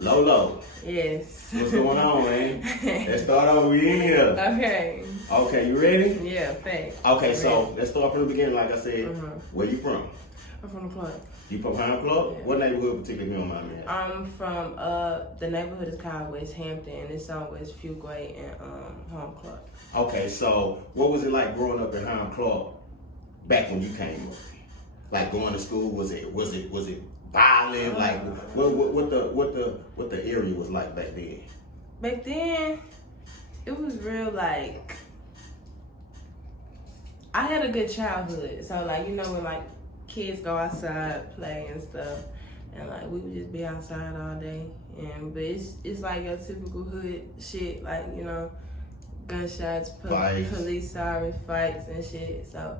Lolo. Yes. What's going on, man? Let's start over here. Okay. Okay, you ready? Yeah, thanks. Okay, so let's start from the beginning. Like I said, where you from? I'm from the club. You from Hiram Clarke? Yeah. What neighborhood particularly you don't mind me asking? I'm from the neighborhood is called West Hampton, and it's on West Fuquay and Hiram Clarke. Okay, so what was it like growing up in Hiram Clarke back when you came up? Like going to school, was it violent? Like what the area was like back then? Back then, it was real like I had a good childhood. So like when like kids go outside play and stuff, and like we would just be outside all day. But it's like your typical hood shit, like gunshots, police sirens, fights and shit. So,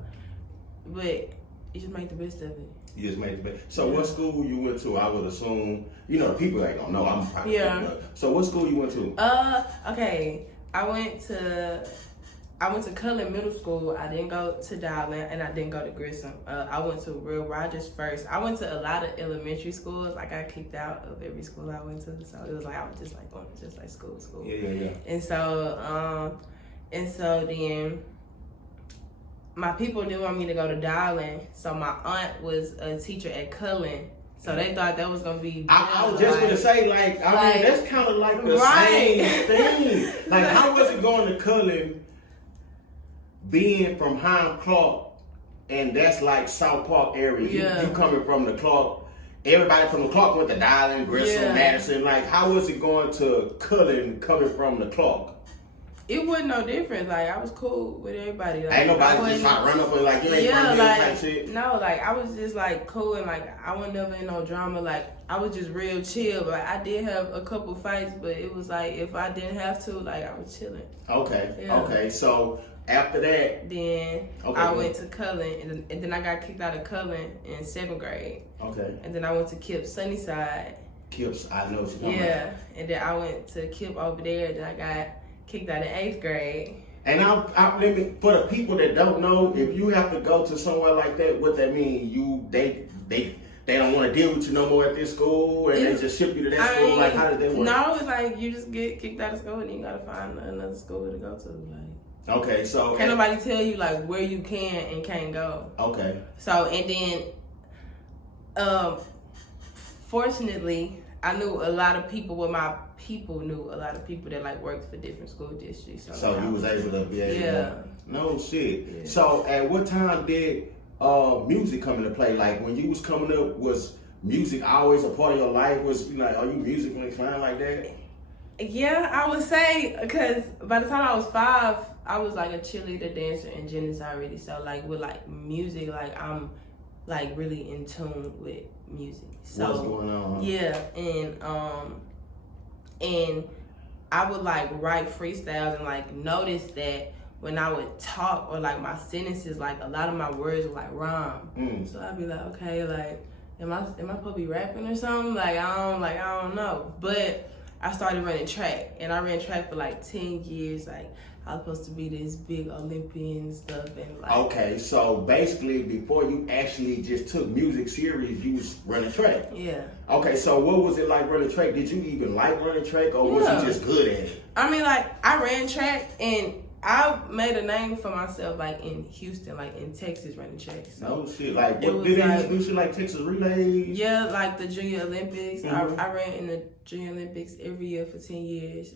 but you just make the best of it. You just made the best. So what school you went to? I would assume the people ain't gonna know. I'm probably So what school you went to? Okay, I went to Cullen Middle School. I didn't go to Dowling, and I didn't go to Grissom. I went to Real Rogers first. I went to a lot of elementary schools. Like I got kicked out of every school I went to, so it was like I was just like going to just like school. Yeah. And so then my people didn't want me to go to Dowling, so my aunt was a teacher at Cullen. So they thought that was gonna be. I was just gonna say, I mean, that's kind of like the same thing. Like, how was it going to Cullen, being from Hiram Clarke, and that's like South Park area? Yeah. You coming from the Clarke? Everybody from the Clarke went to Dowling, Grissom, Madison. Like, how was it going to Cullen coming from the Clarke? It wasn't no different. Like I was cool with everybody. Like, ain't nobody just trying to run up and like you ain't from here type shit. No, like I was just like cool and like I was never in no drama. Like I was just real chill. Like I did have a couple fights, but it was like if I didn't have to, like I was chilling. Okay. Yeah. Okay. So after that, then I went to Cullen, and then I got kicked out of Cullen in 7th grade. Okay. And then I went to KIPP Sunnyside. KIPP, I know what you're talking about. And then I went to KIPP over there. Then I got kicked out in 8th grade. And for the people that don't know, if you have to go to somewhere like that, what that mean? They don't want to deal with you no more at this school, and they just ship you to that school. Like, how does that work? No, it's like you just get kicked out of school, and you gotta find another school to go to. Like, okay, so can't nobody tell you like where you can and can't go. Okay. So and then, fortunately, I knew a lot of people. My people knew a lot of people that like worked for different school districts. So you was able to be able to. No shit. Yeah. So at what time did music come into play? Like when you was coming up, was music always a part of your life? Was are you musically inclined like that? Yeah, I would say, because by the time I was 5, I was like a cheerleader, dancer, and gymnast already. So like with like music, like I'm like really in tune with music. So what's going on? Yeah, and I would like write freestyles and like notice that when I would talk or like my sentences, like a lot of my words would like rhyme. So I'd be like, okay, like am I supposed to be rapping or something? I don't know. But I started running track, and I ran track for like 10 years. Like I was supposed to be this big Olympian stuff, and like. Okay, so basically, before you actually just took music serious, you was running track. Yeah. Okay, so what was it like running track? Did you even like running track, or was you just good at it? I mean, like I ran track, and I made a name for myself, like in Houston, like in Texas, running track. So no shit, like what did they do? Shit like Texas relays? Yeah, like the Junior Olympics. I ran in the Junior Olympics every year for 10 years.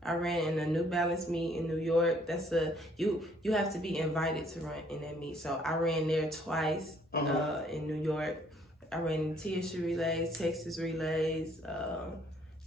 I ran in a New Balance meet in New York. That's you have to be invited to run in that meet. So I ran there twice in New York. I ran in TSU relays, Texas relays,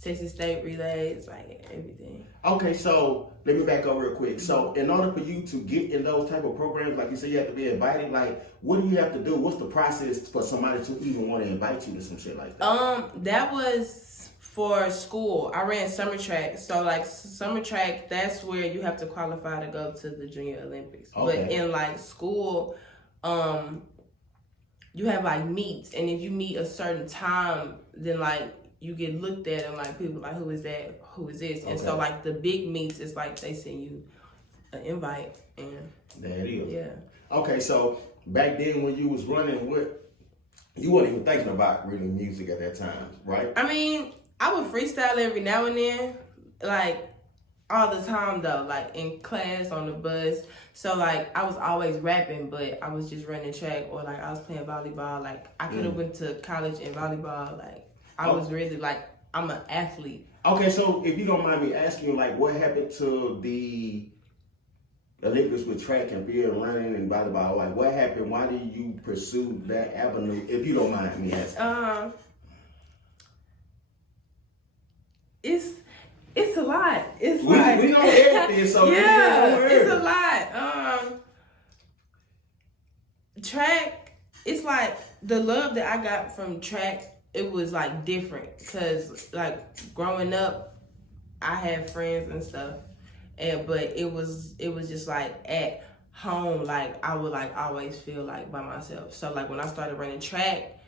Texas State relays, like everything. Okay, so let me back up real quick. So in order for you to get in those type of programs, like you said, you have to be invited. Like, what do you have to do? What's the process for somebody to even want to invite you to some shit like that? That was for school. I ran summer track. So like summer track, that's where you have to qualify to go to the Junior Olympics. Okay. But in like school, you have like meets, and if you meet a certain time, then like you get looked at and like people like, who is that? Who is this? And so like the big meets is like they send you an invite, and there it is. Yeah. Okay, so back then when you was running, you weren't even thinking about really music at that time, right? I mean, I would freestyle every now and then, like all the time though, like in class, on the bus. So like I was always rapping, but I was just running track, or like I was playing volleyball. Like I could have went to college in volleyball. Like I was really like, I'm an athlete. Okay, so if you don't mind me asking you, like, what happened to the Olympics with track and field running and volleyball? Like, what happened? Why did you pursue that avenue? If you don't mind me asking. It's a lot. It's we like we know everything, so yeah, it's a lot. Track, it's like the love that I got from track. It was like different because like growing up, I had friends and stuff, but it was just like at home, like I would like always feel like by myself. So like when I started running track,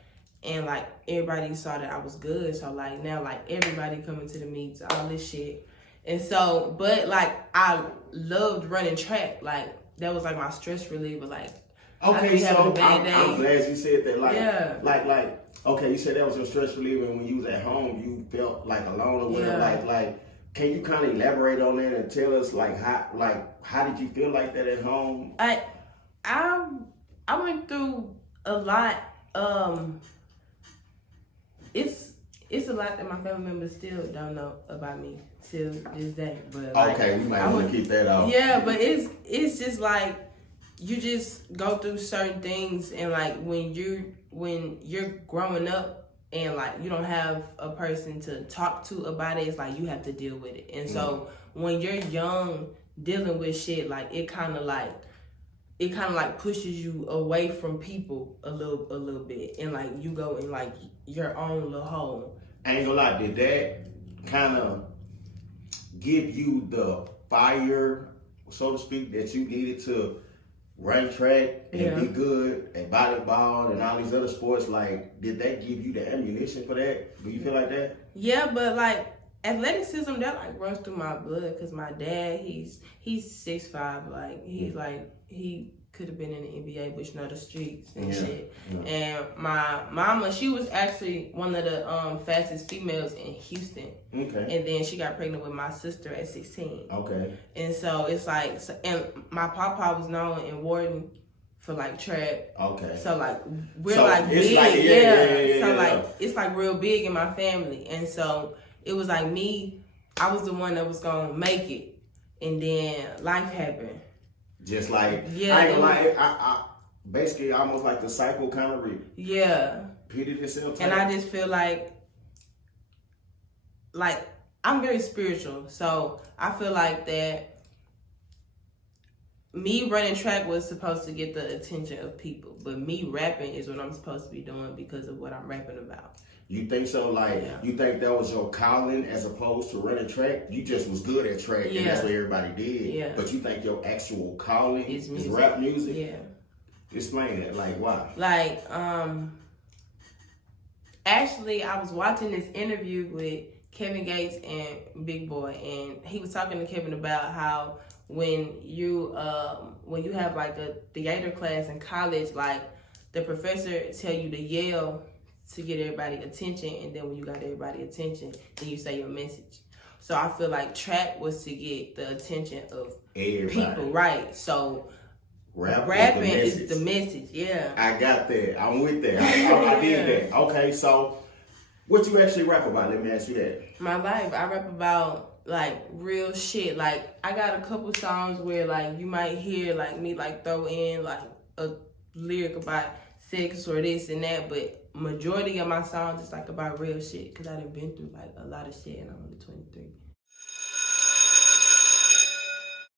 and like everybody saw that I was good, so like now like everybody coming to the meets, all this shit, and so but like I loved running track, like that was like my stress reliever, like. Okay, so I'm glad you said that. Like, yeah. like. Okay, you said that was your stress reliever, and when you was at home, you felt like alone or whatever. Yeah. Like, can you kind of elaborate on that and tell us like how did you feel like that at home? I went through a lot. It's a lot that my family members still don't know about me till this day. But like, okay, we might want to keep that out. Yeah, but it's just like you just go through certain things, and like when you're growing up and like you don't have a person to talk to about it, it's like you have to deal with it. And so when you're young, dealing with shit, like it kind of like pushes you away from people a little bit, and like you go in like your own little hole. I ain't gonna lie, did that kind of give you the fire, so to speak, that you needed to run track and be good at volleyball and all these other sports? Like, did that give you the ammunition for that? Do you feel like that? Yeah, but like athleticism, that like runs through my blood, because my dad, he's 6'5", like he's like he could have been in the NBA, but you know the streets and shit. Yeah. And my mama, she was actually one of the fastest females in Houston. Okay. And then she got pregnant with my sister at 16. Okay. And so it's like, and my papa was known in Warden for like track. Okay. So like we're like big, like, so like it's like real big in my family, and so it was like me. I was the one that was gonna make it, and then life happened. Just like, yeah, I ain't gonna lie, I basically almost like the cycle kind of repeated itself. And I just feel like I'm very spiritual, so I feel like that me running track was supposed to get the attention of people, but me rapping is what I'm supposed to be doing because of what I'm rapping about. You think so? Like, you think that was your calling as opposed to running track? You just was good at track, and that's what everybody did. Yeah. But you think your actual calling is rap music? Yeah. Explain that. Like, why? Like, actually, I was watching this interview with Kevin Gates and Big Boy, and he was talking to Kevin about how when you have like a theater class in college, like the professor tell you to yell to get everybody attention, and then when you got everybody attention, then you say your message. So I feel like track was to get the attention of people, right? So rapping is the message, yeah. I got that. I'm with that. I did that. Okay, so what you actually rap about? Let me ask you that. My life, I rap about like real shit. Like I got a couple songs where like you might hear like me like throw in like a lyric about sex or this and that, but majority of my songs is like about real shit, because I done been through like a lot of shit, and I'm only 23.